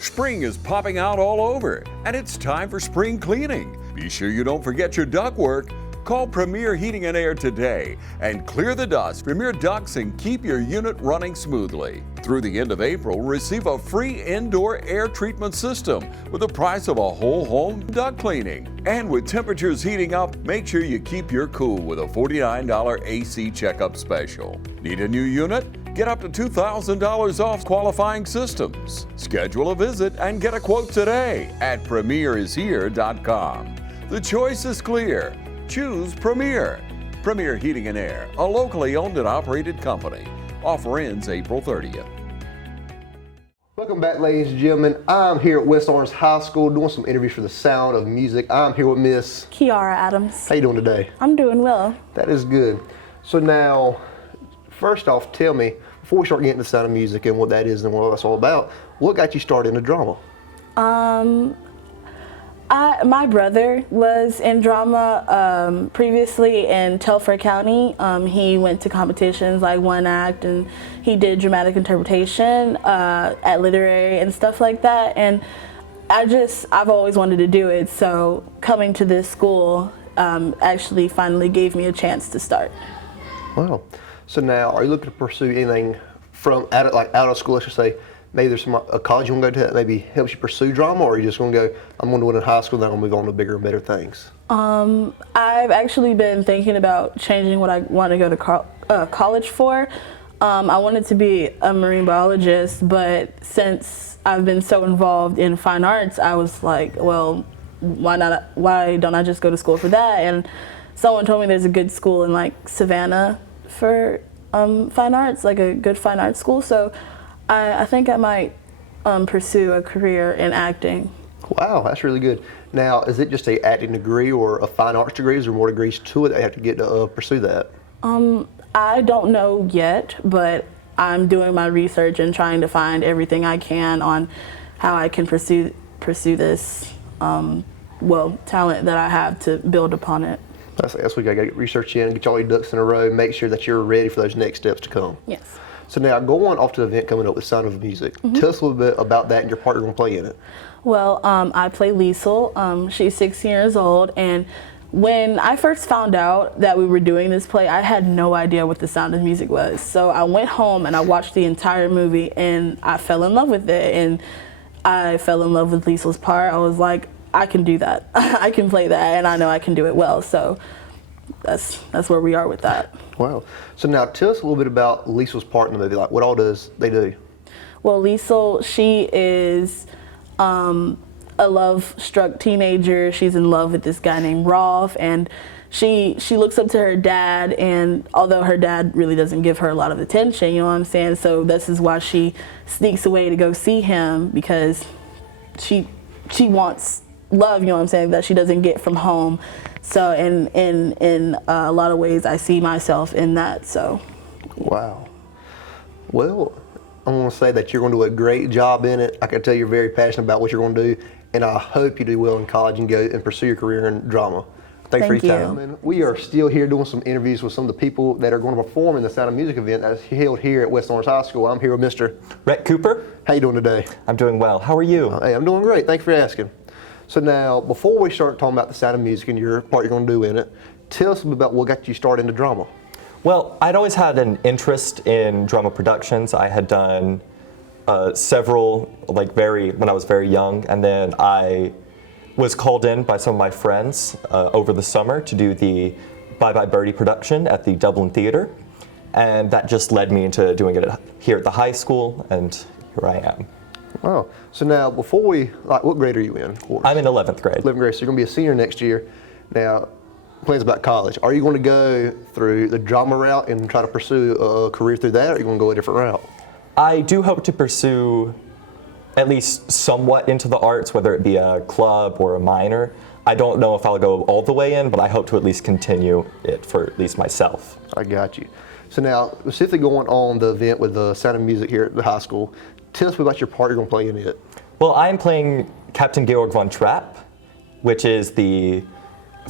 Spring is popping out all over, and it's time for spring cleaning. Be sure you don't forget your ductwork. Call Premier Heating and Air today and clear the dust from your ducts and keep your unit running smoothly. Through the end of April, receive a free indoor air treatment system with the price of a whole home duct cleaning. And with temperatures heating up, make sure you keep your cool with a $49 AC checkup special. Need a new unit? Get up to $2,000 off qualifying systems. Schedule a visit and get a quote today at premierishere.com. The choice is clear. Choose Premier. Premier Heating and Air, a locally owned and operated company. Offer ends April 30th. Welcome back, ladies and gentlemen. I'm here at West Orange High School doing some interviews for The Sound of Music. I'm here with Miss Kiara Adams. How you doing today? I'm doing well. That is good. So now, first off, tell me, before we start getting to The Sound of Music and what that is and what that's all about, what got you started in the drama? My brother was in drama previously in Telfair County. He went to competitions like One Act, and he did dramatic interpretation at literary and stuff like that. And I've always wanted to do it. So coming to this school actually finally gave me a chance to start. Wow. So now, are you looking to pursue anything from out of school, let's just say? Maybe there's a college you want to go to that maybe helps you pursue drama, or are you just going to go, I'm going to do it in high school, then I'm going to move on to bigger and better things? I've actually been thinking about changing what I want to go to college for. I wanted to be a marine biologist, but since I've been so involved in fine arts, I was like, well, why don't I just go to school for that? And someone told me there's a good school in like Savannah for fine arts, like a good fine arts school. So I think I might pursue a career in acting. Wow, that's really good. Now, is it just a acting degree or a fine arts degree? Is there more degrees to it that you have to get to pursue that? I don't know yet, but I'm doing my research and trying to find everything I can on how I can pursue this talent that I have to build upon it. That's we got to get research in, get all your ducks in a row, make sure that you're ready for those next steps to come. Yes. So now, going off to the event coming up with Sound of Music. Mm-hmm. Tell us a little bit about that and your part you're going to play in it. Well, I play Liesl. She's 16 years old, and when I first found out that we were doing this play, I had no idea what the Sound of Music was. So I went home and I watched the entire movie, and I fell in love with it. And I fell in love with Liesl's part. I was like, I can do that. I can play that, and I know I can do it well. So that's where we are with that. Wow. So now tell us a little bit about Liesl's part in the movie. Like, what all does they do? Well, Liesl, she is a love-struck teenager. She's in love with this guy named Rolf, and she looks up to her dad, and although her dad really doesn't give her a lot of attention, you know what I'm saying? So this is why she sneaks away to go see him, because she wants love, you know what I'm saying, that she doesn't get from home. So in a lot of ways, I see myself in that. So. Wow. Well, I want to say that you're going to do a great job in it. I can tell you're very passionate about what you're going to do, and I hope you do well in college and go and pursue your career in drama. Thanks for your time. And we are still here doing some interviews with some of the people that are going to perform in the Sound of Music event that's held here at West Orange High School. I'm here with Mr. Rhett Cooper. How you doing today? I'm doing well. How are you? Hey, I'm doing great. Thanks for asking. So now, before we start talking about the Sound of Music and your part you're going to do in it, tell us about what got you started into drama. Well, I'd always had an interest in drama productions. I had done several, when I was very young, and then I was called in by some of my friends over the summer to do the Bye Bye Birdie production at the Dublin Theatre, and that just led me into doing it here at the high school, and here I am. Wow. So now, before what grade are you in? Of course? I'm in 11th grade. 11th grade, so you're going to be a senior next year. Now, plans about college. Are you going to go through the drama route and try to pursue a career through that, or are you going to go a different route? I do hope to pursue at least somewhat into the arts, whether it be a club or a minor. I don't know if I'll go all the way in, but I hope to at least continue it for at least myself. I got you. So now, specifically going on the event with the Sound of Music here at the high school, tell us about your part you're going to play in it. Well, I'm playing Captain Georg von Trapp, which is the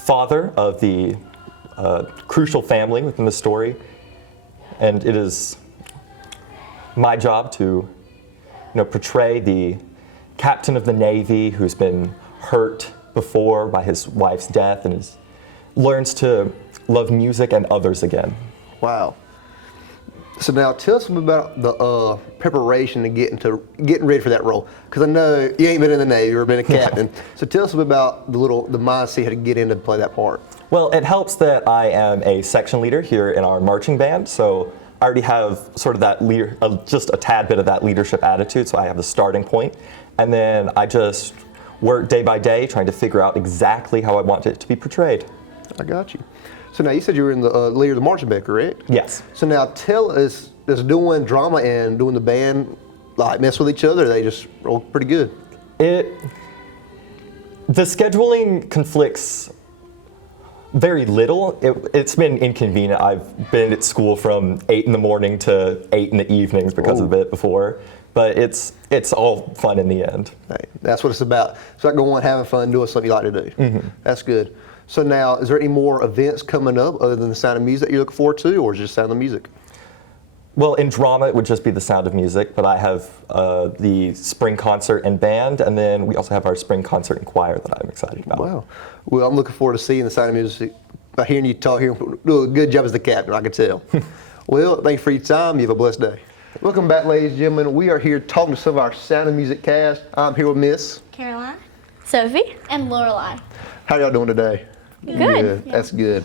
father of the crucial family within the story, and it is my job to portray the captain of the Navy who's been hurt before by his wife's death and learns to love music and others again. Wow. So now tell us about the preparation and getting ready for that role. Because I know you ain't been in the Navy or been a captain. So tell us about the mindset how to get in to play that part. Well, it helps that I am a section leader here in our marching band, so I already have sort of that just a tad bit of that leadership attitude, so I have the starting point. And then I just work day by day trying to figure out exactly how I want it to be portrayed. I got you. So now you said you were in the leader of the marching band, correct? Yes. So now tell us, does doing drama and doing the band like mess with each other? Or they just roll pretty good? The scheduling conflicts very little. It's been inconvenient. I've been at school from 8 in the morning to 8 in the evenings because of it before. But it's all fun in the end. Hey, that's what it's about. It's like going having fun, doing something you like to do. Mm-hmm. That's good. So now, is there any more events coming up other than the Sound of Music that you're looking forward to, or is it just Sound of Music? Well, in drama, it would just be the Sound of Music, but I have the spring concert and band, and then we also have our spring concert and choir that I'm excited about. Wow. Well, I'm looking forward to seeing the Sound of Music. By hearing you talk here, do a good job as the captain, I can tell. Well, thank you for your time. You have a blessed day. Welcome back, ladies and gentlemen. We are here talking to some of our Sound of Music cast. I'm here with Miss Caroline, Sophie. and Lorelai. How y'all doing today? Good. Yeah. That's good.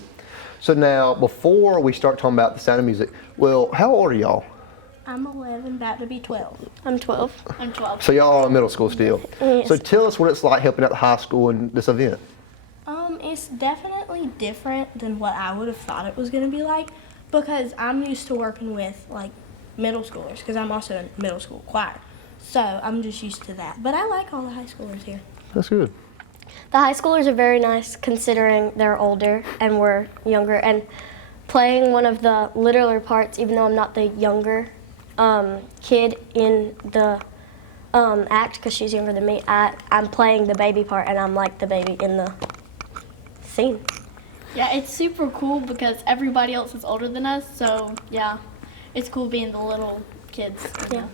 So now, before we start talking about the Sound of Music, well, how old are y'all? I'm 11, about to be 12. I'm 12. I'm 12. So y'all are in middle school still. Yes. So tell us what it's like helping out the high school in this event. It's definitely different than what I would have thought it was going to be like, because I'm used to working with like middle schoolers, because I'm also in middle school choir. So I'm just used to that. But I like all the high schoolers here. That's good. The high schoolers are very nice considering they're older and we're younger. And playing one of the littler parts, even though I'm not the younger kid in the act, because she's younger than me, I'm playing the baby part and I'm like the baby in the scene. Yeah, it's super cool because everybody else is older than us, so yeah, it's cool being the little kids. Yeah.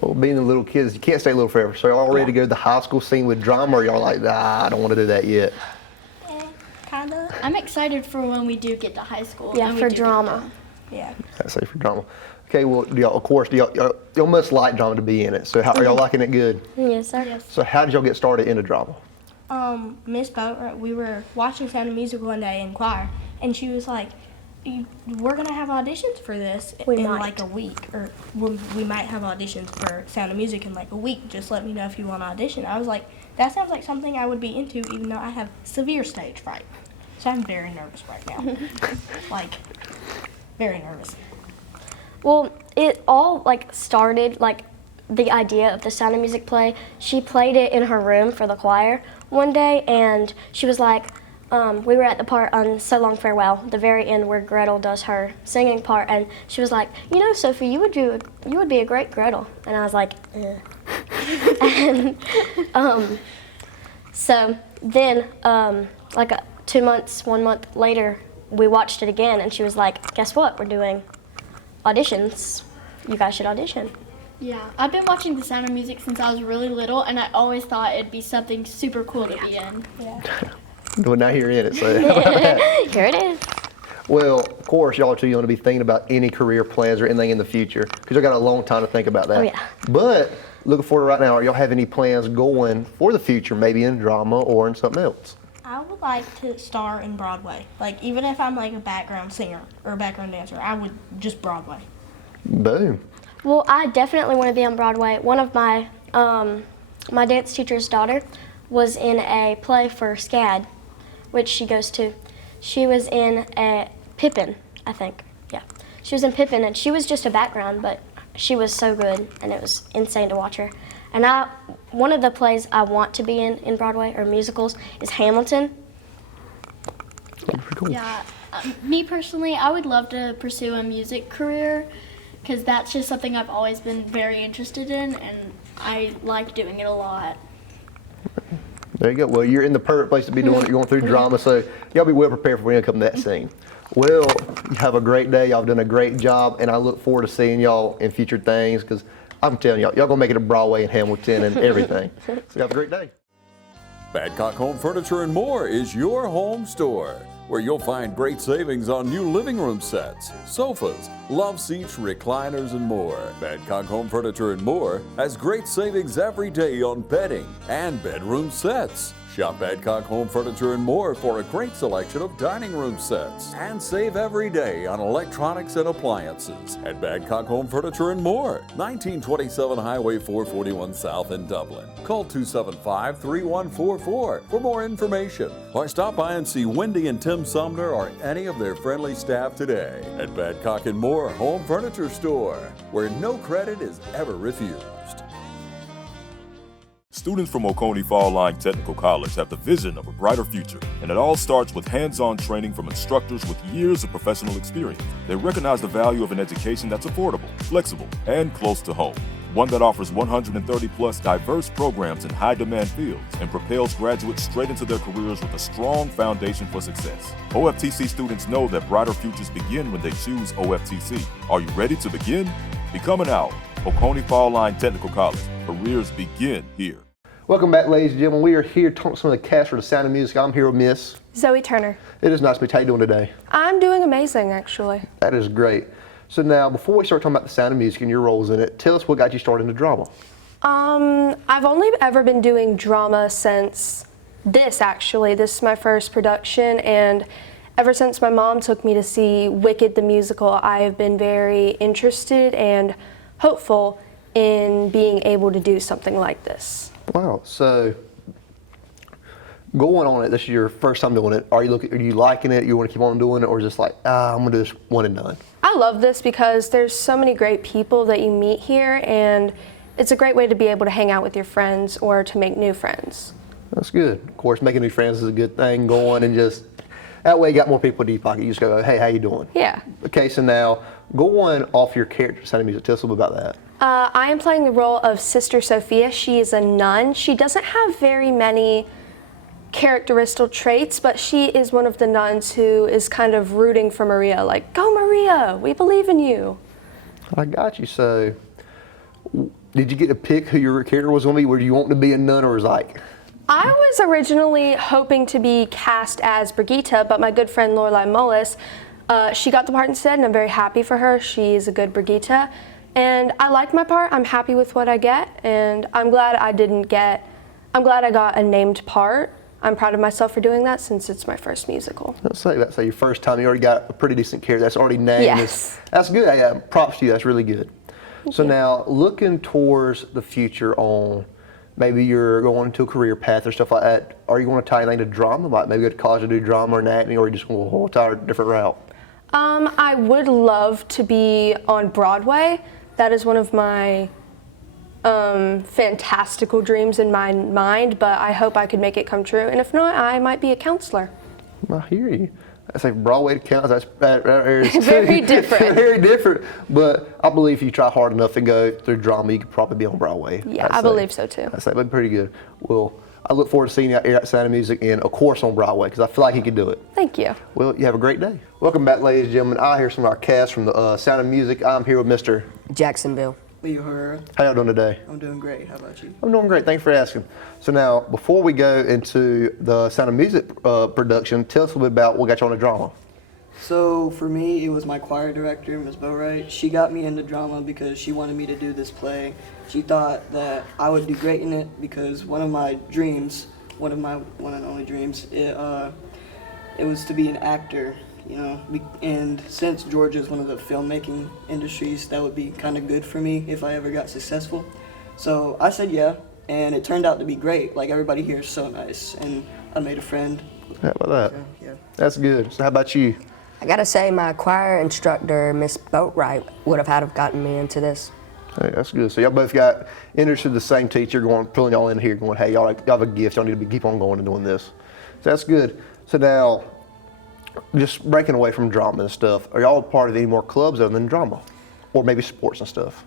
Well, being the little kids, you can't stay little forever. So y'all ready to go to the high school scene with drama, or y'all like, nah, I don't want to do that yet? Kind of. I'm excited for when we do get to high school. Yeah, and we for do get drama. Yeah. That's safe for drama. Okay, well, y'all must like drama to be in it. So how are y'all liking it good? Yes, sir. Yes. So how did y'all get started into drama? Miss Boat, we were watching Sound of Music one day in choir, and she was like, we're going to have auditions for this We in might. like a week, or we might have auditions for Sound of Music in like a week. Just let me know if you want to audition. I was like, that sounds like something I would be into, even though I have severe stage fright. So I'm very nervous right now. Like, very nervous. Well, it all started the idea of the Sound of Music play. She played it in her room for the choir one day, and she was like, we were at the part on So Long Farewell, the very end where Gretel does her singing part, and she was like, you know, Sophie, you would be a great Gretel, and I was like, eh. And so then 2 months, 1 month later, we watched it again, and she was like, guess what? We're doing auditions. You guys should audition. Yeah, I've been watching The Sound of Music since I was really little, and I always thought it'd be something super cool to be in. Yeah. Well, now you're in it, so. Here it is. Well, of course, y'all are too young to be thinking about any career plans or anything in the future, because y'all got a long time to think about that. Oh, yeah. But looking forward to right now, are y'all have any plans going for the future, maybe in drama or in something else? I would like to star in Broadway. Like, even if I'm like a background singer or a background dancer, I would just Broadway. Boom. Well, I definitely want to be on Broadway. One of my my dance teacher's daughter was in a play for SCAD, which she goes to. She was in a Pippin, I think. Yeah, she was in Pippin, and she was just a background, but she was so good, and it was insane to watch her. And one of the plays I want to be in Broadway or musicals is Hamilton. Pretty cool. Yeah, me personally, I would love to pursue a music career because that's just something I've always been very interested in, and I like doing it a lot. There you go. Well, you're in the perfect place to be doing it. You're going through drama, so y'all be well prepared for when you come to that scene. Well, you have a great day. Y'all have done a great job, and I look forward to seeing y'all in future things, because I'm telling y'all gonna make it to Broadway and Hamilton and everything. So you have a great day. Badcock Home Furniture and More is your home store, where you'll find great savings on new living room sets, sofas, love seats, recliners, and more. Badcock Home Furniture and More has great savings every day on bedding and bedroom sets. Shop Badcock Home Furniture and More for a great selection of dining room sets. And save every day on electronics and appliances at Badcock Home Furniture and More, 1927 Highway 441 South in Dublin. Call 275-3144 for more information, or stop by and see Wendy and Tim Sumner or any of their friendly staff today at Badcock and More Home Furniture Store, where no credit is ever refused. Students from Oconee Fall Line Technical College have the vision of a brighter future, and it all starts with hands-on training from instructors with years of professional experience. They recognize the value of an education that's affordable, flexible, and close to home. One that offers 130-plus diverse programs in high-demand fields and propels graduates straight into their careers with a strong foundation for success. OFTC students know that brighter futures begin when they choose OFTC. Are you ready to begin? Become an owl. Oconee Fall Line Technical College. Careers begin here. Welcome back, ladies and gentlemen. We are here talking to some of the cast for The Sound of Music. I'm here with Miss Zoe Turner. It is nice to meet you. How you doing today? I'm doing amazing, actually. That is great. So now, before we start talking about The Sound of Music and your roles in it, tell us what got you started into drama. I've only ever been doing drama since this, actually. This is my first production, and ever since my mom took me to see Wicked the musical, I have been very interested and hopeful in being able to do something like this. Wow. So going on it, this is your first time doing it. Are you liking it? You want to keep on doing it, or is this like, I'm gonna do this one and done? I love this because there's so many great people that you meet here, and it's a great way to be able to hang out with your friends or to make new friends. That's good. Of course, making new friends is a good thing. Going and just that way, you got more people in your pocket. You just go, hey, how you doing? Yeah. Okay, so now going off your character, Sound of Music. Tell us a little bit about that. I am playing the role of Sister Sophia. She is a nun. She doesn't have very many characteristic traits, but she is one of the nuns who is kind of rooting for Maria, like, go Maria, we believe in you. I got you. So did you get to pick who your character was going to be? Were you wanting to be a nun, or was like? I was originally hoping to be cast as Brigitte, but my good friend Lorelai Mullis, she got the part instead, and I'm very happy for her. She is a good Brigitte. And I like my part. I'm happy with what I get, and I'm glad I got a named part. I'm proud of myself for doing that since it's my first musical. Let's say that's your first time. You already got a pretty decent character. That's already named. Yes. That's good. Props to you. That's really good. So now, looking towards the future on maybe you're going into a career path or stuff like that, are you going to tie anything to drama? Like maybe go to college to do drama or acting, or are you just going to go a whole entire different route? I would love to be on Broadway. That is one of my fantastical dreams in my mind, but I hope I could make it come true. And if not, I might be a counselor. I hear you. I say Broadway to counselor, that is Very different. Very different. But I believe if you try hard enough and go through drama, you could probably be on Broadway. Yeah, I believe so too. I say that'd be pretty good. Well, I look forward to seeing you out here at Sound of Music and, of course, on Broadway, because I feel like you can do it. Thank you. Well, you have a great day. Welcome back, ladies and gentlemen. I hear some of our cast from the Sound of Music. I'm here with Mr. Jacksonville. Leo Herrera. How y'all doing today? I'm doing great. How about you? I'm doing great. Thanks for asking. So now, before we go into the Sound of Music production, tell us a little bit about what got you on the drama. So for me, it was my choir director, Ms. Boatwright. She got me into drama because she wanted me to do this play. She thought that I would do great in it because one of my one and only dreams, it was to be an actor, you know. And since Georgia is one of the filmmaking industries, that would be kind of good for me if I ever got successful. So I said yeah, and it turned out to be great. Like, everybody here is so nice, and I made a friend. How about that? So, yeah. That's good. So how about you? I gotta say, my choir instructor, Miss Boatwright, would have gotten me into this. Hey, that's good. So y'all both got interested in the same teacher, pulling y'all in here, going, hey, y'all have a gift. Y'all need to keep on going and doing this. So that's good. So now, just breaking away from drama and stuff, are y'all a part of any more clubs other than drama? Or maybe sports and stuff?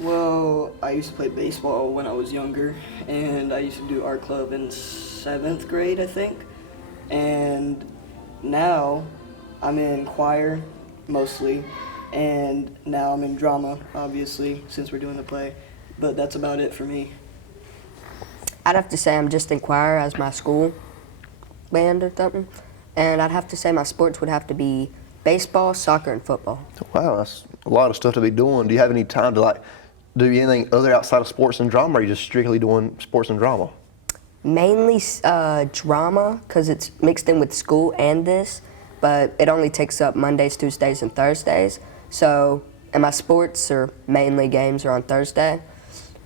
Well, I used to play baseball when I was younger, and I used to do art club in 7th grade, I think. And now I'm in choir mostly, and now I'm in drama, obviously, since we're doing the play. But that's about it for me. I'd have to say I'm just in choir as my school band or something. And I'd have to say my sports would have to be baseball, soccer, and football. Wow, that's a lot of stuff to be doing. Do you have any time to like do anything other outside of sports and drama, or are you just strictly doing sports and drama? Mainly drama, because it's mixed in with school and this, but it only takes up Mondays, Tuesdays, and Thursdays. So, and my sports are mainly games are on Thursday.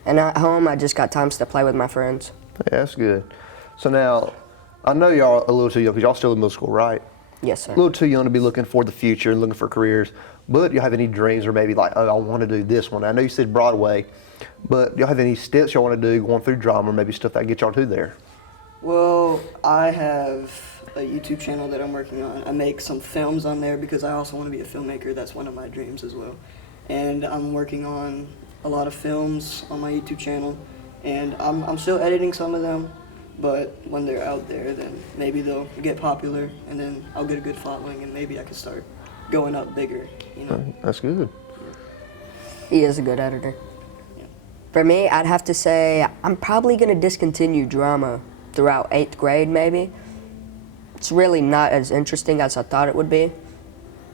And at home, I just got times to play with my friends. Yeah, that's good. So now, I know y'all a little too young, because y'all still in middle school, right? Yes, sir. A little too young to be looking for the future and looking for careers. But do you have any dreams, or maybe like, oh, I want to do this one? I know you said Broadway, but do y'all have any steps y'all want to do going through drama, or maybe stuff that get y'all to there? Well, I have a YouTube channel that I'm working on. I make some films on there because I also want to be a filmmaker. That's one of my dreams as well. And I'm working on a lot of films on my YouTube channel, and I'm still editing some of them, but when they're out there, then maybe they'll get popular, and then I'll get a good following, and maybe I can start going up bigger, you know? That's good. He is a good editor. For me, I'd have to say I'm probably going to discontinue drama throughout 8th grade, maybe. It's really not as interesting as I thought it would be.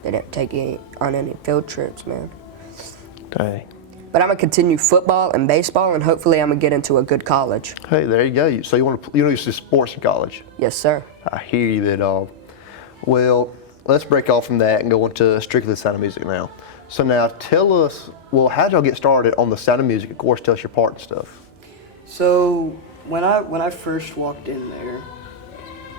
They didn't take me on any field trips, man. Dang. But I'm going to continue football and baseball, and hopefully I'm going to get into a good college. Hey, there you go. So you want to do sports in college? Yes, sir. I hear you, big dog. Well, let's break off from that and go into strictly the Sound of Music now. So now tell us, well, how'd y'all get started on the Sound of Music? Of course, tell us your part and stuff. So when I first walked in there,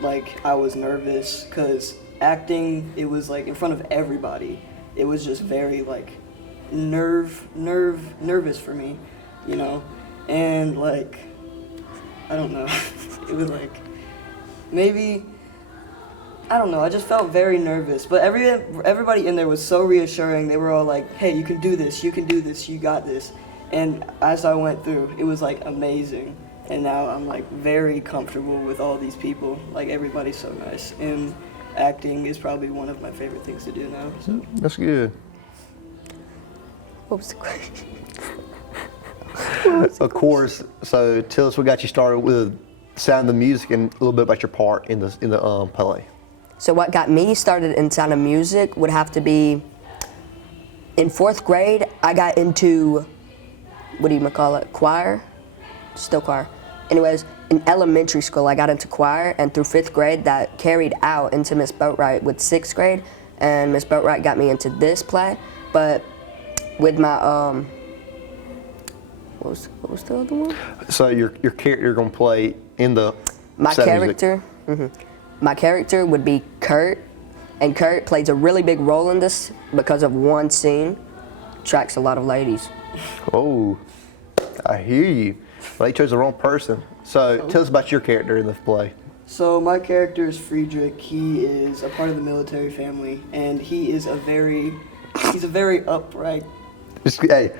like, I was nervous because acting, it was like in front of everybody. It was just very like nervous for me, you know, and like, I don't know, it was like, maybe, I don't know, I just felt very nervous, but everybody in there was so reassuring. They were all like, hey, you can do this, you got this, and as I went through, it was like amazing, and now I'm like very comfortable with all these people. Like, everybody's so nice, and acting is probably one of my favorite things to do now, so. That's good. What was the question? Of course. So tell us what got you started with Sound of Music and a little bit about your part in the play. So what got me started in Sound of Music would have to be in 4th grade. I got into, what do you call it, choir? Still choir. Anyways, in elementary school, I got into choir, and through 5th grade, that carried out into Miss Boatwright with 6th grade, and Miss Boatwright got me into this play. But with my what was the other one? So your character you're gonna play in the My Sound of character, my character would be Kurt, and Kurt plays a really big role in this because of one scene. Attracts a lot of ladies. Oh, I hear you. Well, they chose the wrong person. So tell us about your character in the play. So my character is Friedrich. He is a part of the military family, and he's a very upright. Hey,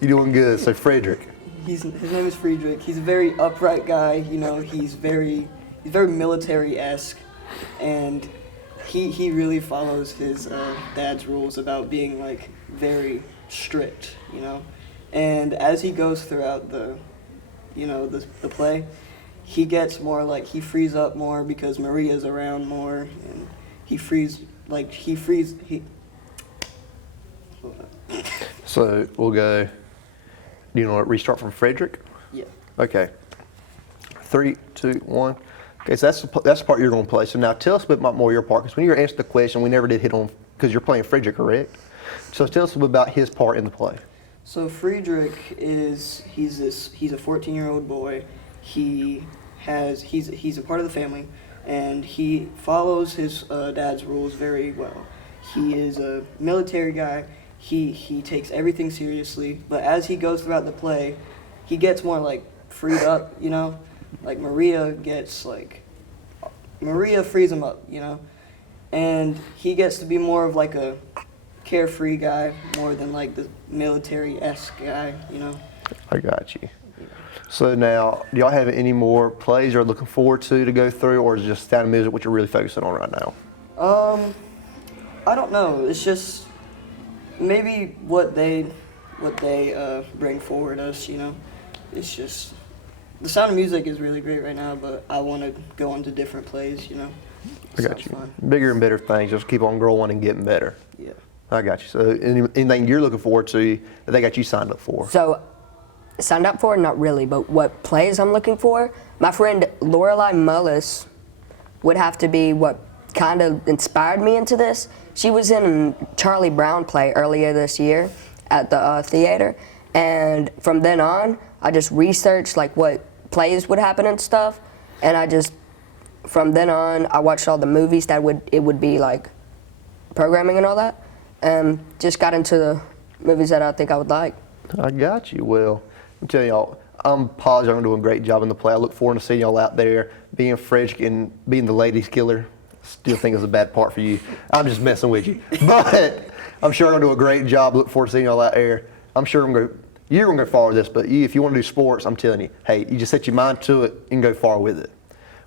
you're doing good. So Frederick. His name is Friedrich. He's a very upright guy. You know, he's very military-esque, and he really follows his dad's rules about being like very strict. You know, and as he goes throughout the play, he gets more like, he frees up more because Maria's around more, and he So we'll go. Do you want to restart from Frederick? Yeah. Okay. 3, 2, 1. Okay, so that's the part you're going to play. So now tell us a bit more your part, because when you were answering the question, we never did hit on, because you're playing Frederick, correct? So tell us a bit about his part in the play. So Friedrich he's a 14-year-old boy. He's a part of the family, and he follows his dad's rules very well. He is a military guy. He takes everything seriously, but as he goes throughout the play, he gets more like freed up, you know? Like Maria frees him up, you know? And he gets to be more of like a carefree guy, more than like the military-esque guy, you know? I got you. So now, do y'all have any more plays you're looking forward to go through, or is it just Sound of Music what you're really focusing on right now? I don't know. It's just, maybe what they bring forward us, you know. It's just, the Sound of Music is really great right now, but I want to go on to different plays, you know. I got you. Bigger and better things, just keep on growing and getting better. Yeah. I got you. So anything you're looking forward to that they got you signed up for? So, signed up for, not really, but what plays I'm looking for, my friend Lorelai Mullis would have to be what kind of inspired me into this. She was in a Charlie Brown play earlier this year at the theater, and from then on, I just researched like what plays would happen and stuff, and from then on, I watched all the movies that it would be like programming and all that, and just got into the movies that I think I would like. I got you. Well, I'm telling y'all, I'm positive I'm doing a great job in the play. I look forward to seeing y'all out there, being Frederick and being the ladies killer. Still think it's a bad part for you. I'm just messing with you. But I'm sure I'm going to do a great job. Look forward to seeing y'all out there. I'm sure you're going to go far with this, but if you want to do sports, I'm telling you, hey, you just set your mind to it and go far with it.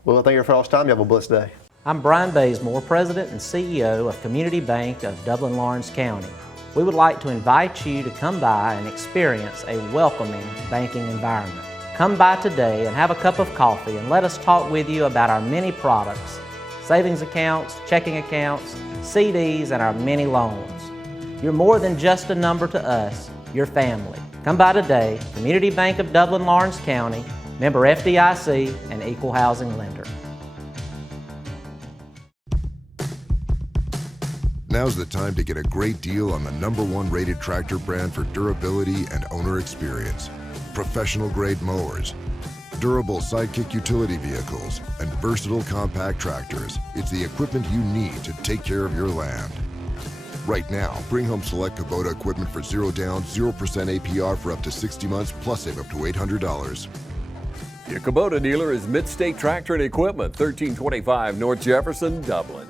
Well, thank you for all this time. You have a blessed day. I'm Brian Bazemore, President and CEO of Community Bank of Dublin-Lawrence County. We would like to invite you to come by and experience a welcoming banking environment. Come by today and have a cup of coffee and let us talk with you about our many products, savings accounts, checking accounts, CDs, and our many loans. You're more than just a number to us, you're family. Come by today, Community Bank of Dublin-Lawrence County, member FDIC, and equal housing lender. Now's the time to get a great deal on the #1 rated tractor brand for durability and owner experience. Professional grade mowers, durable sidekick utility vehicles, and versatile compact tractors. It's the equipment you need to take care of your land. Right now, bring home select Kubota equipment for 0 down, 0% APR for up to 60 months, plus save up to $800. Your Kubota dealer is Mid-State Tractor and Equipment, 1325 North Jefferson, Dublin.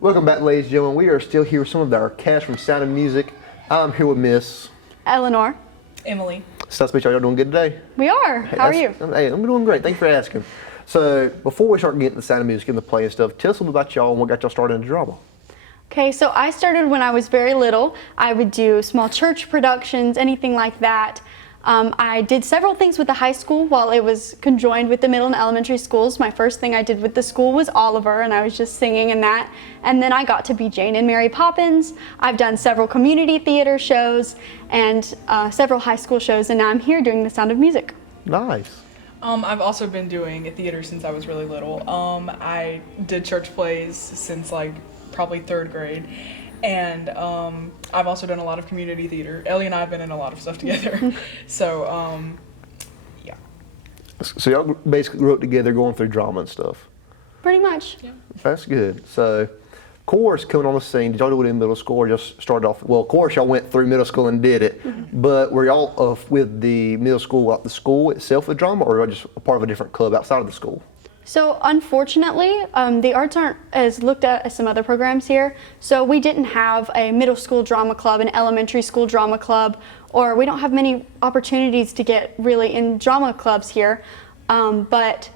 Welcome back, ladies and gentlemen. We are still here with some of our cast from Sound of Music. I'm here with Miss Eleanor. Emily. Nice to meet y'all. Y'all doing good today? We are. How are you? Hey, I'm doing great. Thanks for asking. So, before we start getting the Sound of Music and the play and stuff, tell us a little bit about y'all and what got y'all started in drama. Okay, so I started when I was very little. I would do small church productions, anything like that. I did several things with the high school while it was conjoined with the middle and elementary schools. My first thing I did with the school was Oliver, and I was just singing in that. And then I got to be Jane and Mary Poppins. I've done several community theater shows and several high school shows, and now I'm here doing The Sound of Music. Nice. I've also been doing theater since I was really little. I did church plays since like probably 3rd grade. And I've also done a lot of community theater. Ellie and I have been in a lot of stuff together. So, yeah. So y'all basically grew up together going through drama and stuff? Pretty much. Yeah. That's good. So, chorus coming on the scene, did y'all do it in middle school or just started off? Well, of course y'all went through middle school and did it, but were y'all with the middle school, like the school itself with drama, or just a part of a different club outside of the school? So unfortunately, the arts aren't as looked at as some other programs here. So we didn't have a middle school drama club, an elementary school drama club, or we don't have many opportunities to get really in drama clubs here. But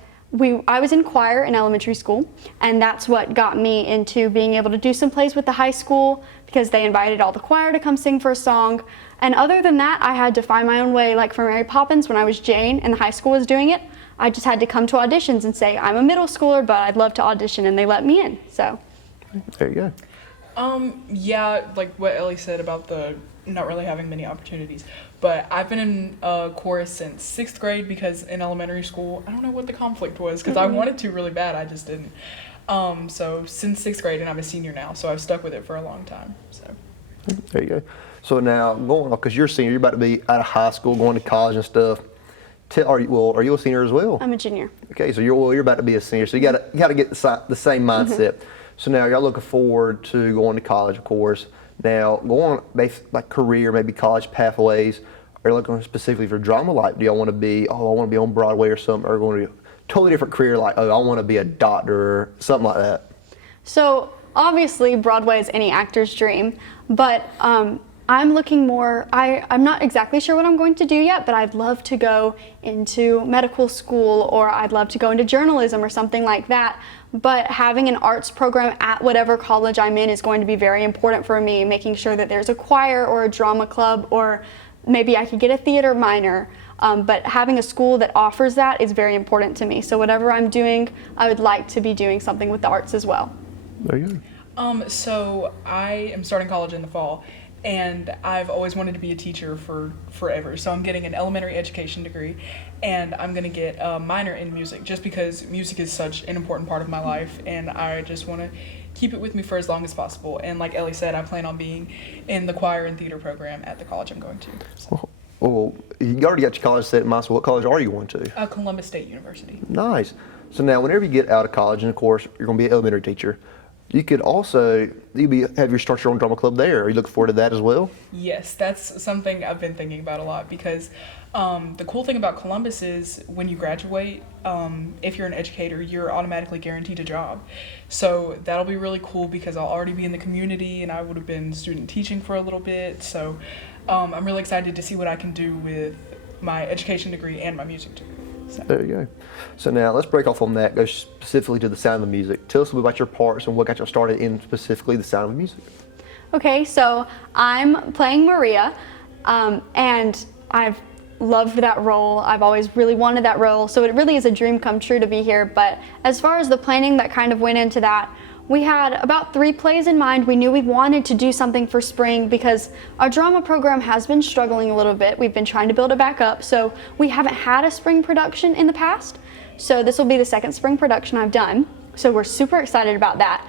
I was in choir in elementary school, and that's what got me into being able to do some plays with the high school because they invited all the choir to come sing for a song. And other than that, I had to find my own way, like for Mary Poppins when I was Jane and the high school was doing it. I just had to come to auditions and say, I'm a middle schooler, but I'd love to audition, and they let me in, so. There you go. Yeah, like what Ellie said about the not really having many opportunities. But I've been in chorus since 6th grade because in elementary school, I don't know what the conflict was because I wanted to really bad, I just didn't. So since 6th grade, and I'm a senior now, so I've stuck with it for a long time, so. There you go. So now, going on, because you're a senior, you're about to be out of high school, going to college and stuff. Are you a senior as well? I'm a junior. Okay, so you're about to be a senior, so you got to get the same mindset. So now y'all looking forward to going to college, of course. Now, going like career, maybe college pathways. Are you looking specifically for drama? Like, do y'all want to be? I want to be on Broadway or something, or going to be a totally different career? Like, I want to be a doctor or something like that. So obviously, Broadway is any actor's dream, but I'm looking more, I'm not exactly sure what I'm going to do yet, but I'd love to go into medical school, or I'd love to go into journalism or something like that. But having an arts program at whatever college I'm in is going to be very important for me, making sure that there's a choir or a drama club, or maybe I could get a theater minor. But having a school that offers that is very important to me. So whatever I'm doing, I would like to be doing something with the arts as well. There you go. So I am starting college in the fall, and I've always wanted to be a teacher for forever. So I'm getting an elementary education degree, and I'm going to get a minor in music, just because music is such an important part of my life, and I just want to keep it with me for as long as possible. And like Ellie said, I plan on being in the choir and theater program at the college I'm going to. So. Well, you already got your college set in mind, so what college are you going to? Columbus State University. Nice. So now, whenever you get out of college, and of course, you're going to be an elementary teacher, you could also have your start your own drama club there. Are you looking forward to that as well? Yes, that's something I've been thinking about a lot, because the cool thing about Columbus is when you graduate, if you're an educator, you're automatically guaranteed a job. So that'll be really cool, because I'll already be in the community, and I would have been student teaching for a little bit. So I'm really excited to see what I can do with my education degree and my music degree. So. There you go. So now let's break off on that, go specifically to the Sound of Music. Tell us a little about your parts and what got you started in specifically the Sound of Music. Okay, so I'm playing Maria, and I've loved that role. I've always really wanted that role, so it really is a dream come true to be here. But as far as the planning that kind of went into that, we had about 3 plays in mind. We knew we wanted to do something for spring because our drama program has been struggling a little bit. We've been trying to build it back up, so we haven't had a spring production in the past. So this will be the second spring production I've done, so we're super excited about that.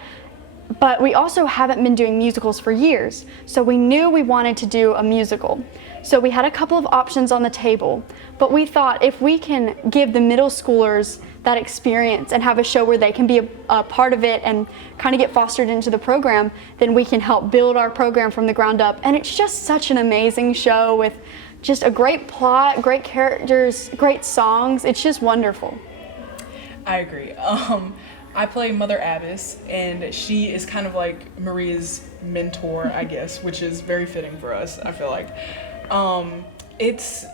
But we also haven't been doing musicals for years, so we knew we wanted to do a musical. So we had a couple of options on the table, but we thought if we can give the middle schoolers that experience and have a show where they can be a part of it and kind of get fostered into the program, then we can help build our program from the ground up. And it's just such an amazing show with just a great plot, great characters, great songs. It's just wonderful. I agree. I play Mother Abbess, and she is kind of like Maria's mentor, I guess, which is very fitting for us, I feel like. It's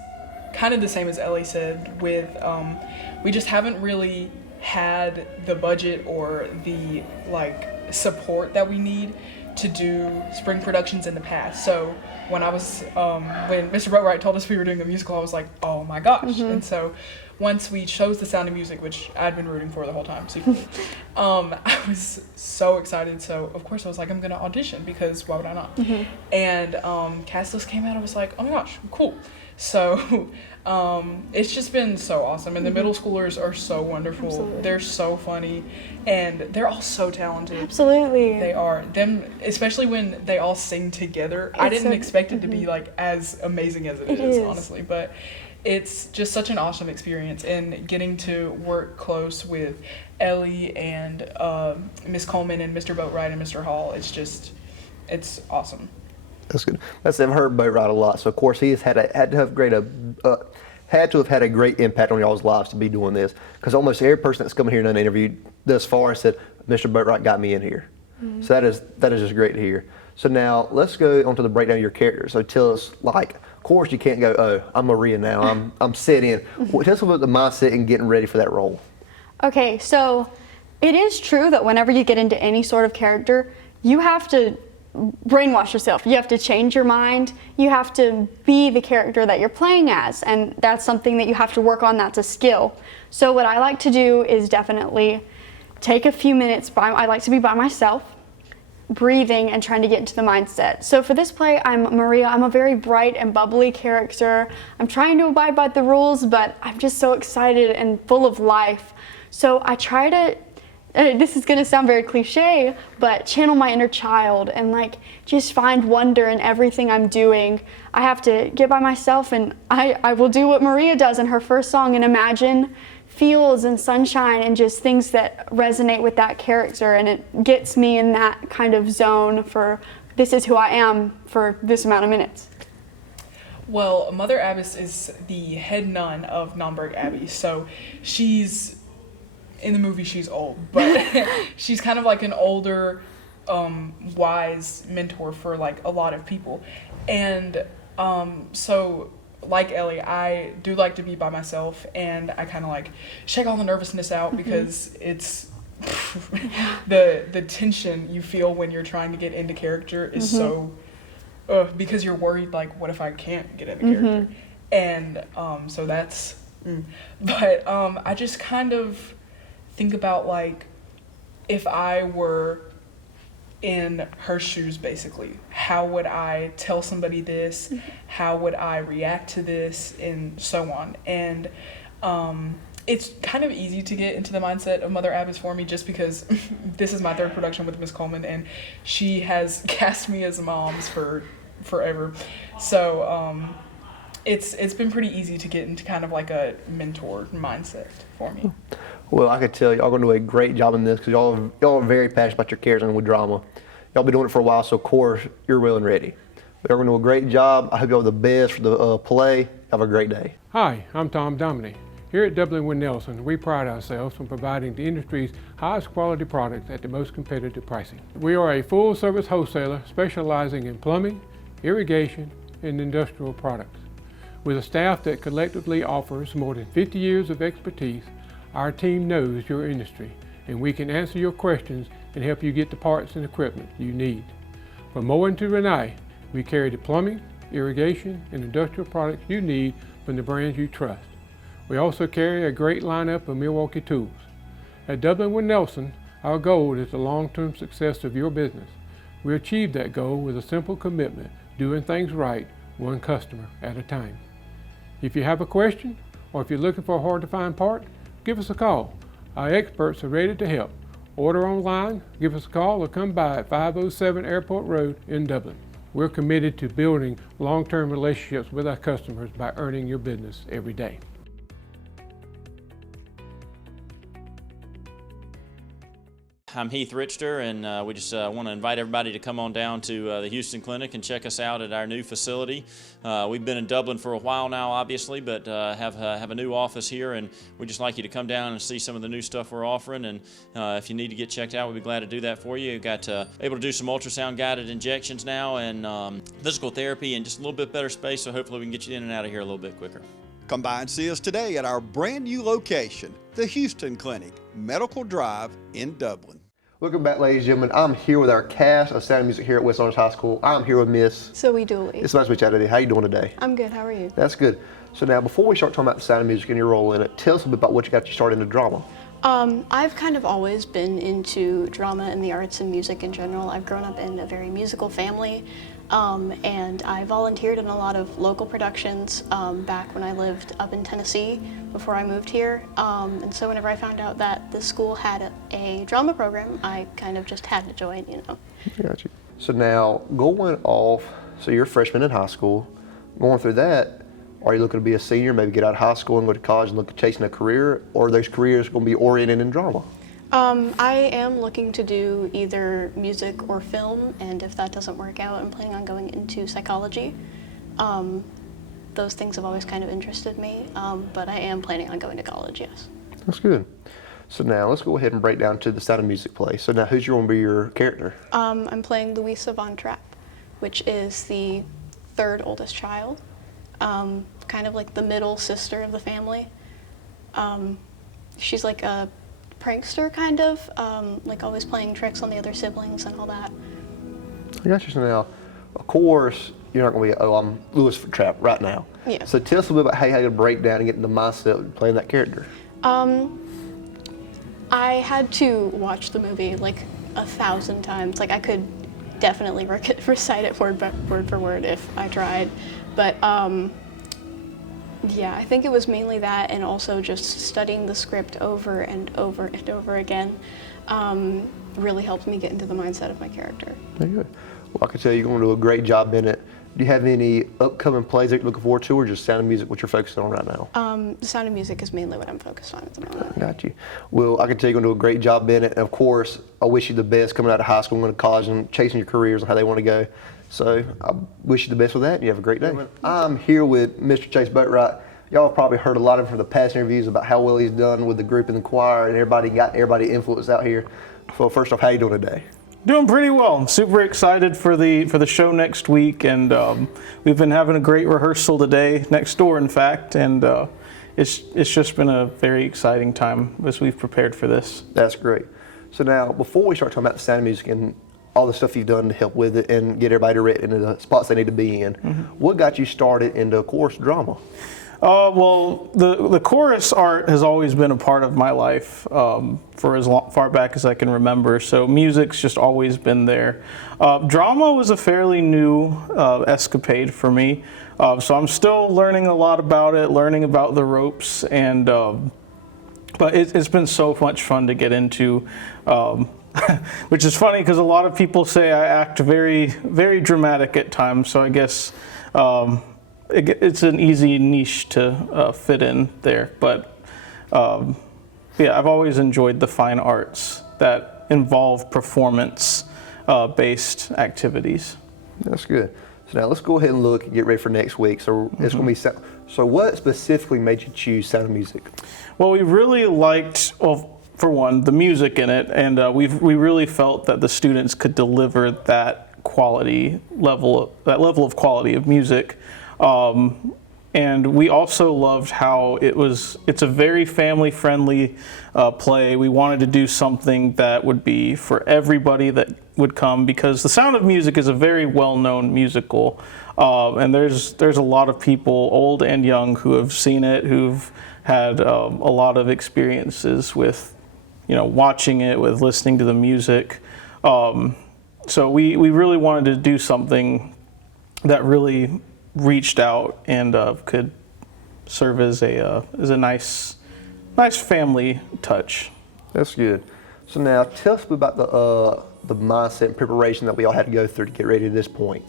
kind of the same as Ellie said with, we just haven't really had the budget or the support that we need to do spring productions in the past. So when I was, when Mr. Boatwright told us we were doing a musical, I was like, oh my gosh. Mm-hmm. And so once we chose The Sound of Music, which I'd been rooting for the whole time, secretly, I was so excited. So of course I was like, I'm gonna audition, because why would I not? Mm-hmm. And cast list came out. I was like, oh my gosh, cool. So it's just been so awesome, and the middle schoolers are so wonderful. Absolutely. They're so funny, and they're all so talented. Absolutely. They are. Them, especially when they all sing together. I didn't expect it to be as amazing as it is, honestly, but it's just such an awesome experience, and getting to work close with Ellie and Miss Coleman and Mr. Boatwright and Mr. Hall. It's awesome. That's good. I've heard Boatwright a lot, so of course he has had to have had a great impact on y'all's lives to be doing this, because almost every person that's come here and done an interview thus far said, Mr. Boatwright got me in here. Mm-hmm. So that is just great to hear. So now let's go on to the breakdown of your character. So tell us, of course you can't go, oh, I'm Maria now, I'm set in. Tell us about the mindset and getting ready for that role. Okay, so it is true that whenever you get into any sort of character, you have to brainwash yourself. You have to change your mind. You have to be the character that you're playing as, and that's something that you have to work on. That's a skill. So what I like to do is definitely take a few minutes. I like to be by myself, breathing and trying to get into the mindset. So for this play, I'm Maria. I'm a very bright and bubbly character. I'm trying to abide by the rules, but I'm just so excited and full of life. So I try to, this is going to sound very cliche, but channel my inner child and just find wonder in everything I'm doing. I have to get by myself, and I will do what Maria does in her first song and imagine fields and sunshine and just things that resonate with that character, and it gets me in that kind of zone for this is who I am for this amount of minutes. Well, Mother Abbess is the head nun of Naumburg Abbey, so she's, in the movie she's old, but she's kind of like an older, wise mentor for a lot of people. And so, like Ellie, I do like to be by myself, and I kind of like shake all the nervousness out because it's the tension you feel when you're trying to get into character is so because you're worried, like, what if I can't get into character? And so that's but I just kind of think about, like, if I were in her shoes, basically, how would I tell somebody this? How would I react to this? And so on. And it's kind of easy to get into the mindset of Mother Abbott for me, just because this is my third production with Miss Coleman, and she has cast me as moms for forever. So it's been pretty easy to get into kind of like a mentor mindset for me. Well, I could tell y'all going to do a great job in this because y'all are very passionate about your characters and with drama. Y'all been doing it for a while, so of course you're well and ready. Y'all going to do a great job. I hope y'all have the best for the play. Have a great day. Hi, I'm Tom Dominy. Here at Dublin with Nelson, we pride ourselves on providing the industry's highest quality products at the most competitive pricing. We are a full-service wholesaler specializing in plumbing, irrigation, and industrial products. With a staff that collectively offers more than 50 years of expertise, our team knows your industry, and we can answer your questions and help you get the parts and equipment you need. From Moen to Renee, we carry the plumbing, irrigation, and industrial products you need from the brands you trust. We also carry a great lineup of Milwaukee tools. At Dublin with Nelson, our goal is the long-term success of your business. We achieve that goal with a simple commitment, doing things right, one customer at a time. If you have a question, or if you're looking for a hard-to-find part, give us a call. Our experts are ready to help. Order online, give us a call, or come by at 507 Airport Road in Dublin. We're committed to building long-term relationships with our customers by earning your business every day. I'm Heath Richter, and we just want to invite everybody to come on down to the Houston Clinic and check us out at our new facility. We've been in Dublin for a while now, obviously, but have a new office here, and we'd just like you to come down and see some of the new stuff we're offering. And if you need to get checked out, we'd be glad to do that for you. We've got able to do some ultrasound guided injections now, and physical therapy, and just a little bit better space, so hopefully we can get you in and out of here a little bit quicker. Come by and see us today at our brand new location, the Houston Clinic, Medical Drive in Dublin. Welcome back, ladies and gentlemen. I'm here with our cast of Sound of Music here at West Orange High School. I'm here with Miss Zoe Dooley. It's nice to meet you today. How you doing today? I'm good. How are you? That's good. So now, before we start talking about the Sound of Music and your role in it, tell us a bit about what you got you started into drama. I've kind of always been into drama and the arts and music in general. I've grown up in a very musical family, and I volunteered in a lot of local productions back when I lived up in Tennessee before I moved here. And so whenever I found out that the school had a drama program, I kind of just had to join, you know. Got you. So now, going off, so you're a freshman in high school, going through that, are you looking to be a senior, maybe get out of high school and go to college and look at chasing a career, or are those careers going to be oriented in drama? I am looking to do either music or film, and if that doesn't work out, I'm planning on going into psychology. Those things have always kind of interested me, but I am planning on going to college, yes. That's good. So now let's go ahead and break down to the Sound of Music play. So now who's going to be your character? I'm playing Louisa Von Trapp, which is the third oldest child, kind of like the middle sister of the family. She's like a prankster, kind of, like always playing tricks on the other siblings and all that. I got you. So now, of course, you're not going to be, I'm Louis Von Trapp right now. Yeah. So tell us a little bit about how you had to break down and get in the mindset of playing that character. I had to watch the movie like 1,000 times. Like I could definitely recite it word for word if I tried. But yeah, I think it was mainly that, and also just studying the script over and over and over again really helped me get into the mindset of my character. Very good. Well, I can tell you're going to do a great job in it. Do you have any upcoming plays that you're looking forward to, or just Sound of Music, what you're focusing on right now? The Sound of Music is mainly what I'm focused on at the moment. Got you. Well, I can tell you're going to do a great job in it. And of course, I wish you the best coming out of high school, going to college, and chasing your careers and how they want to go. So I wish you the best with that, and you have a great day. I'm here with Mr. Chase Boatwright. Y'all have probably heard a lot of him from the past interviews about how well he's done with the group and the choir, and everybody got everybody influenced out here. So first off, how you doing today? Doing pretty well. I'm super excited for the show next week, and we've been having a great rehearsal today, next door in fact, and it's just been a very exciting time as we've prepared for this. That's great. So now, before we start talking about the Sound of Music and all the stuff you've done to help with it and get everybody ready into the spots they need to be in, what got you started into chorus drama? Well, the chorus art has always been a part of my life for as far back as I can remember, so music's just always been there. Drama was a fairly new escapade for me, so I'm still learning a lot about it, learning about the ropes, and but it's been so much fun to get into, which is funny because a lot of people say I act very, very dramatic at times, so I guess it's an easy niche to fit in there, but yeah, I've always enjoyed the fine arts that involve performance-based activities. That's good. So now let's go ahead and look and get ready for next week. So it's going to be so what specifically made you choose Sound of Music? Well, we really liked, well, for one, the music in it, and we really felt that the students could deliver that level of quality of music. And we also loved how it's a very family-friendly play. We wanted to do something that would be for everybody that would come, because The Sound of Music is a very well-known musical, and there's a lot of people, old and young, who have seen it, who've had a lot of experiences with, watching it, with listening to the music. So we really wanted to do something that really reached out and could serve as a nice family touch. That's good. So now tell us about the mindset and preparation that we all had to go through to get ready to this point.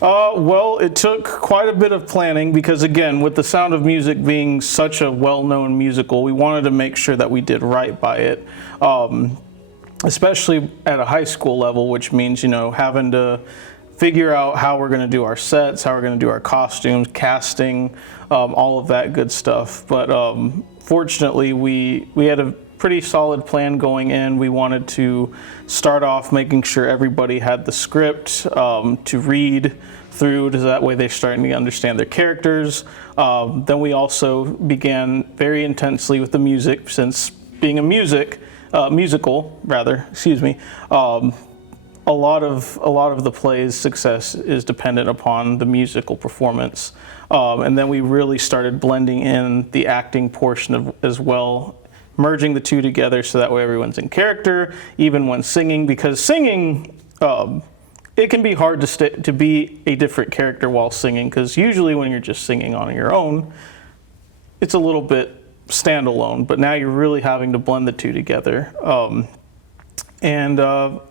Well, it took quite a bit of planning because, again, with The Sound of Music being such a well-known musical, we wanted to make sure that we did right by it, especially at a high school level, which means, having to figure out how we're going to do our sets, how we're going to do our costumes, casting, all of that good stuff. But fortunately, we had a pretty solid plan going in. We wanted to start off making sure everybody had the script to read through, so that way they're starting to understand their characters. Then we also began very intensely with the music, since being a musical, excuse me. A lot of the play's success is dependent upon the musical performance, and then we really started blending in the acting portion as well, merging the two together so that way everyone's in character, even when singing, because singing, it can be hard to be a different character while singing, because usually when you're just singing on your own, it's a little bit standalone, but now you're really having to blend the two together. And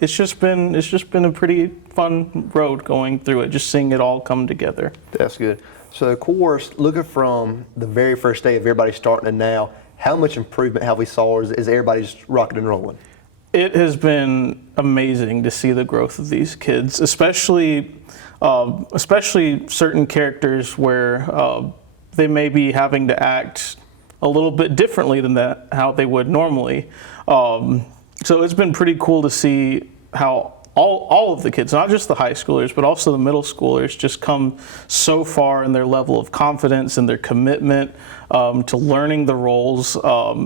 it's just been a pretty fun road going through it, just seeing it all come together. That's good. So of course, looking from the very first day of everybody starting to now, how much improvement have we saw? Is everybody just rocking and rolling? It has been amazing to see the growth of these kids, especially certain characters where they may be having to act a little bit differently than how they would normally. So it's been pretty cool to see how all of the kids, not just the high schoolers, but also the middle schoolers, just come so far in their level of confidence and their commitment to learning the roles.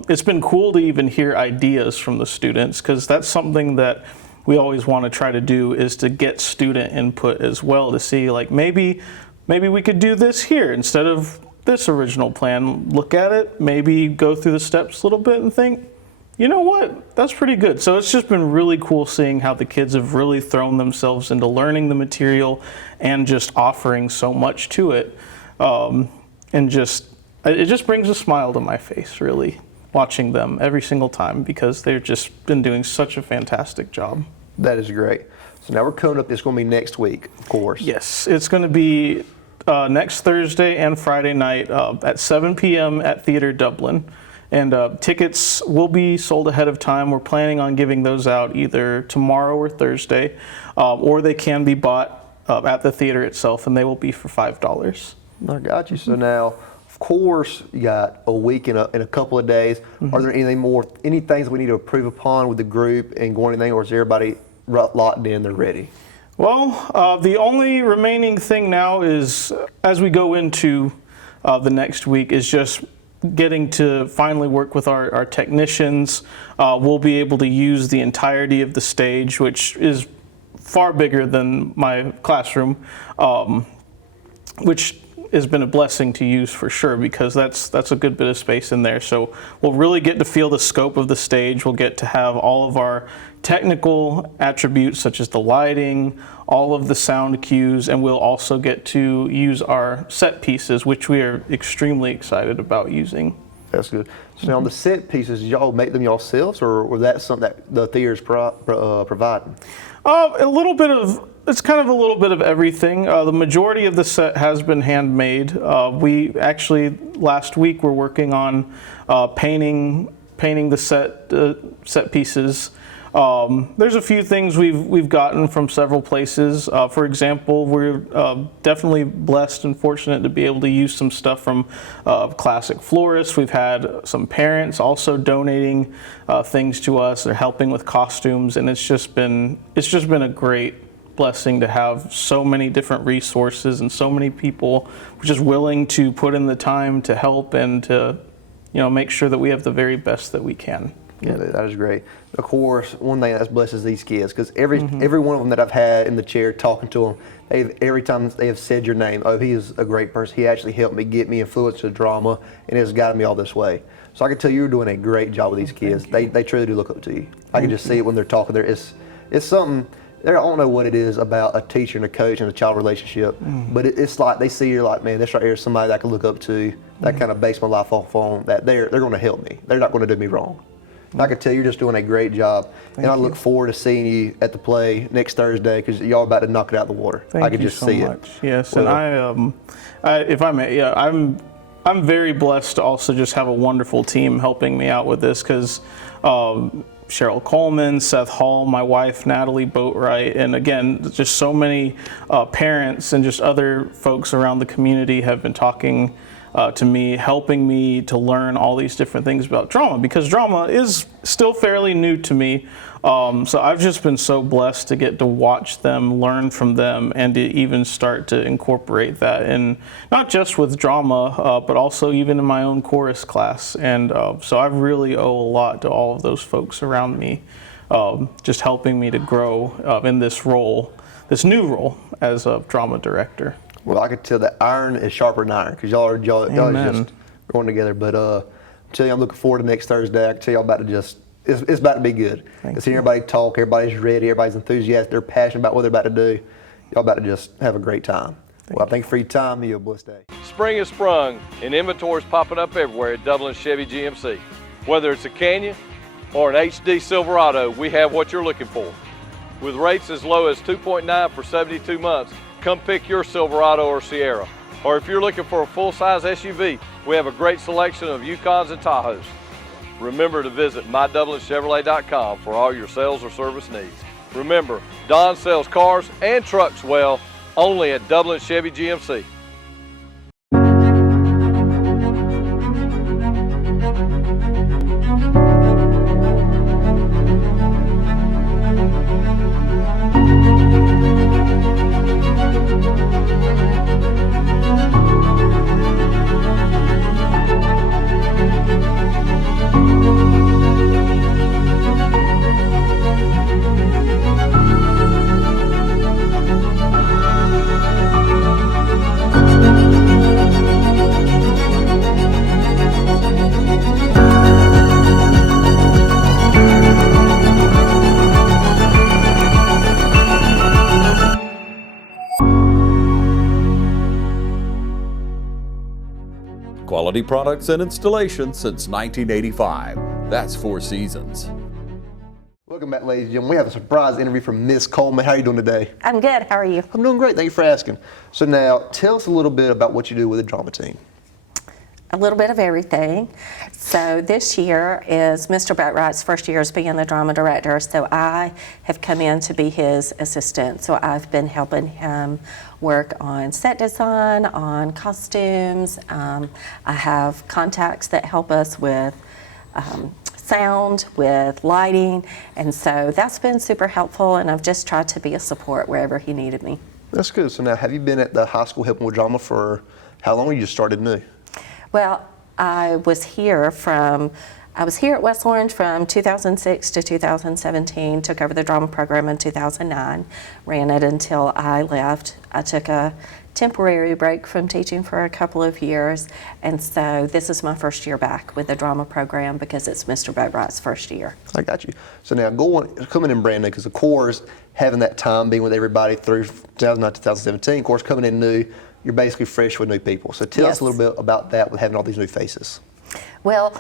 It's been cool to even hear ideas from the students, because that's something that we always want to try to do, is to get student input as well, to see like maybe we could do this here instead of this original plan. Look at it, maybe go through the steps a little bit and think, you know what, that's pretty good. So it's just been really cool seeing how the kids have really thrown themselves into learning the material and just offering so much to it. And it just brings a smile to my face, really, watching them every single time, because they've just been doing such a fantastic job. That is great. So now we're coming up, it's going to be next week, of course. Yes, it's going to be next Thursday and Friday night at 7 p.m. at Theatre Dublin. And tickets will be sold ahead of time. We're planning on giving those out either tomorrow or Thursday, or they can be bought at the theater itself, and they will be for $5. I got you. So now, of course, you got a week in a couple of days. Are there any things we need to improve upon with the group and going anything, or is everybody locked in, they're ready? Well, the only remaining thing now is, as we go into the next week, is just getting to finally work with our technicians. We'll be able to use the entirety of the stage, which is far bigger than my classroom, which has been a blessing to use for sure, because that's a good bit of space in there. So we'll really get to feel the scope of the stage. We'll get to have all of our technical attributes such as the lighting, all of the sound cues, and we'll also get to use our set pieces, which we are extremely excited about using. That's good. So now the set pieces, did y'all make them yourselves, or was that something that the theater's providing? A little bit of, it's kind of a little bit of everything. The majority of the set has been handmade. We actually, last week, were working on painting the set pieces. There's a few things we've gotten from several places. For example, we're definitely blessed and fortunate to be able to use some stuff from Classic Florists. We've had some parents also donating things to us. They're helping with costumes, and it's just been a great blessing to have so many different resources and so many people just willing to put in the time to help and to, make sure that we have the very best that we can. Yeah, that is great. Of course, one thing that blesses these kids, because every one of them that I've had in the chair talking to them, every time they have said your name, oh, he is a great person. He actually helped me get me influenced to drama, and has guided me all this way. So I can tell you're doing a great job with these kids. They truly do look up to you. I can just see it when they're talking. It's something. I don't know what it is about a teacher and a coach and a child relationship, but it's like they see you're like, man, this right here is somebody that I can look up to. That kind of base my life off on. That they're going to help me. They're not going to do me wrong. I can tell you're just doing a great job, and I look forward to seeing you at the play next Thursday, because y'all about to knock it out of the water. I can just see it. Yes, well, and if I may, I'm very blessed to also just have a wonderful team helping me out with this, because Cheryl Coleman, Seth Hall, my wife Natalie Boatwright, and again, just so many parents and just other folks around the community have been talking to me, helping me to learn all these different things about drama, because drama is still fairly new to me. So I've just been so blessed to get to watch them, learn from them, and to even start to incorporate that in not just with drama, but also even in my own chorus class. And so I really owe a lot to all of those folks around me, just helping me to grow in this role, this new role as a drama director. Well, I could tell that iron is sharper than iron, because y'all are just going together. But I'm telling you, I'm looking forward to next Thursday. I can tell y'all about to just, it's about to be good. Because hearing everybody talk, everybody's ready, everybody's enthusiastic, they're passionate about what they're about to do. Y'all about to just have a great time. Well, thank you for your time. You have a blessed day. Spring has sprung, and inventory is popping up everywhere at Dublin Chevy GMC. Whether it's a Canyon or an HD Silverado, we have what you're looking for. With rates as low as 2.9 for 72 months, come pick your Silverado or Sierra. Or if you're looking for a full-size SUV, we have a great selection of Yukons and Tahoes. Remember to visit myDublinChevrolet.com for all your sales or service needs. Remember, Don sells cars and trucks well, only at Dublin Chevy GMC. Quality products and installations since 1985. That's 4 Seasons. Welcome back, ladies and gentlemen. We have a surprise interview from Miss Coleman. How are you doing today? I'm good. How are you? I'm doing great. Thank you for asking. So now, tell us a little bit about what you do with the drama team. A little bit of everything. So this year is Mr. Boatwright's first year as being the drama director, so I have come in to be his assistant. So I've been helping him work on set design, on costumes. I have contacts that help us with sound, with lighting, and so that's been super helpful, and I've just tried to be a support wherever he needed me. That's good. So now, have you been at the high school helping with drama for how long? Or you just started new? Well, I was here at West Orange from 2006 to 2017, took over the drama program in 2009, ran it until I left. I took a temporary break from teaching for a couple of years, and so this is my first year back with the drama program because it's Mr. Boatwright's first year. I got you. So now coming in brand new, because of course, having that time being with everybody through 2009 2017, of course, coming in new, you're basically fresh with new people. So tell us a little bit about that with having all these new faces. Well,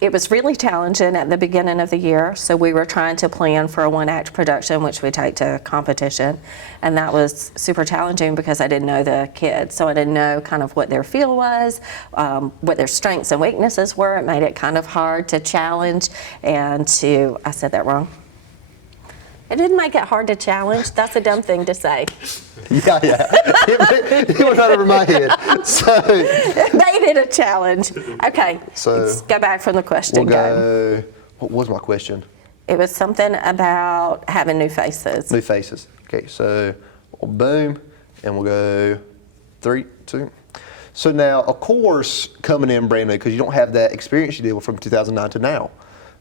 it was really challenging at the beginning of the year, so we were trying to plan for a one-act production, which we take to competition, and that was super challenging because I didn't know the kids, so I didn't know kind of what their feel was, what their strengths and weaknesses were. It made it kind of hard to challenge and to, I said that wrong. It didn't make it hard to challenge. That's a dumb thing to say. Yeah. It went right over my head. So it made it a challenge. Okay, so let's go back from the question. What was my question? It was something about having new faces. New faces. Okay, so we'll boom, and we'll go 3, 2. So now, of course, coming in brand new, because you don't have that experience you did from 2009 to now.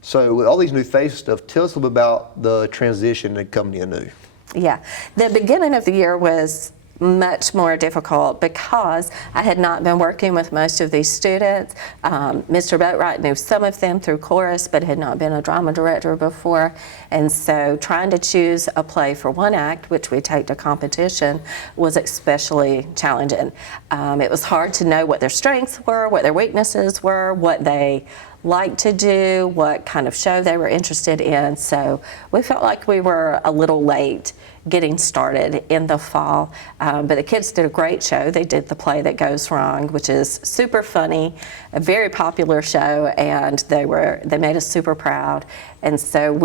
So with all these new face stuff, tell us a little bit about the transition to coming in new. Yeah, the beginning of the year was much more difficult because I had not been working with most of these students. Mr. Boatwright knew some of them through chorus, but had not been a drama director before. And so trying to choose a play for one act, which we take to competition, was especially challenging. It was hard to know what their strengths were, what their weaknesses were, what they like to do, what kind of show they were interested in. So we felt like we were a little late getting started in the fall. But the kids did a great show. They did The Play That Goes Wrong, which is super funny, a very popular show, and they made us super proud. And so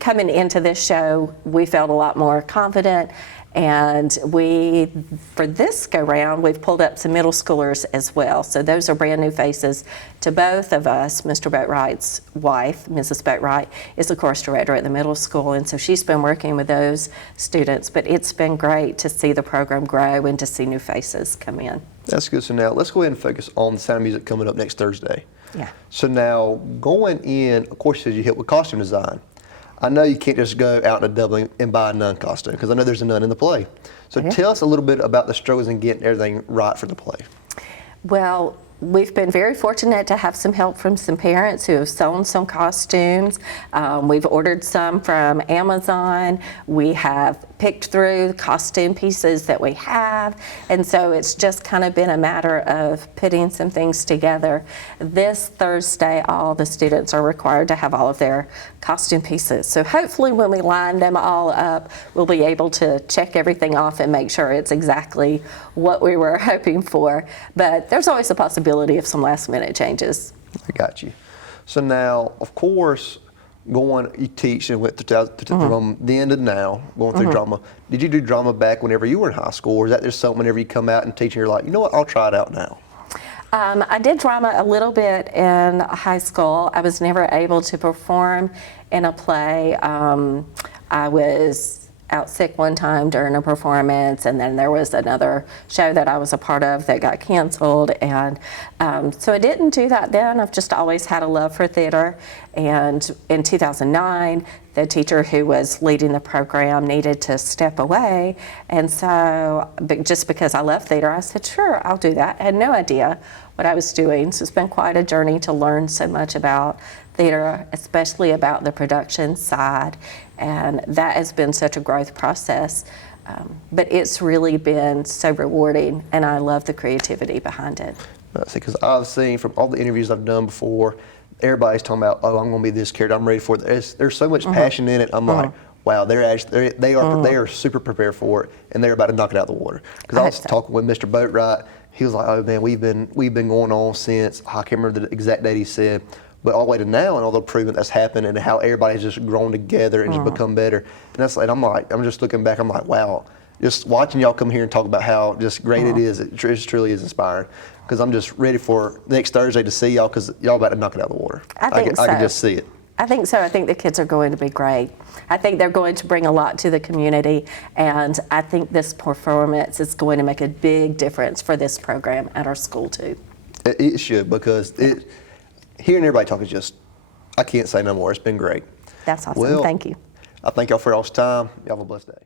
coming into this show, we felt a lot more confident. And for this go round, we've pulled up some middle schoolers as well. So those are brand new faces to both of us. Mr. Boatwright's wife, Mrs. Boatwright, is the course director at the middle school, and so she's been working with those students. But it's been great to see the program grow and to see new faces come in. That's good. So now let's go ahead and focus on the Sound of Music coming up next Thursday. Yeah. So now going in, of course, you help with costume design. I know you can't just go out in a Dublin and buy a nun costume, because I know there's a nun in the play. So tell us a little bit about the struggles in getting everything right for the play. Well, we've been very fortunate to have some help from some parents who have sewn some costumes. We've ordered some from Amazon. We have picked through the costume pieces that we have, and so it's just kind of been a matter of putting some things together. This Thursday, all the students are required to have all of their costume pieces. So hopefully when we line them all up, we'll be able to check everything off and make sure it's exactly what we were hoping for. But there's always a possibility of some last minute changes. I got you. So now, of course, you teach and went from then to now, going through drama. Did you do drama back whenever you were in high school, or is that just something whenever you come out and teach and you're like, you know what, I'll try it out now? I did drama a little bit in high school. I was never able to perform in a play. I was out sick one time during a performance, and then there was another show that I was a part of that got canceled, and so I didn't do that then. I've just always had a love for theater, and in 2009 the teacher who was leading the program needed to step away, and so just because I love theater, I said sure, I'll do that. I had no idea what I was doing, so it's been quite a journey to learn so much about theater, especially about the production side, and that has been such a growth process. But it's really been so rewarding, and I love the creativity behind it. Because I've seen from all the interviews I've done before, everybody's talking about, oh, I'm going to be this character, I'm ready for it. There's so much passion in it. I'm like, wow, they are super prepared for it, and they're about to knock it out of the water. Because I was talking with Mr. Boatwright, he was like, oh man, we've been going on since, I can't remember the exact date he said, but all the way to now and all the improvement that's happened and how everybody's just grown together and just become better. And I'm just looking back, I'm like, wow, just watching y'all come here and talk about how just great it is, it truly is inspiring. Because I'm just ready for next Thursday to see y'all, because y'all about to knock it out of the water. I think so. I can just see it. I think so. I think the kids are going to be great. I think they're going to bring a lot to the community, and I think this performance is going to make a big difference for this program at our school too. It should, because hearing everybody talk is just, I can't say no more. It's been great. That's awesome. Well, Thank you. I thank y'all for y'all's time. Y'all have a blessed day.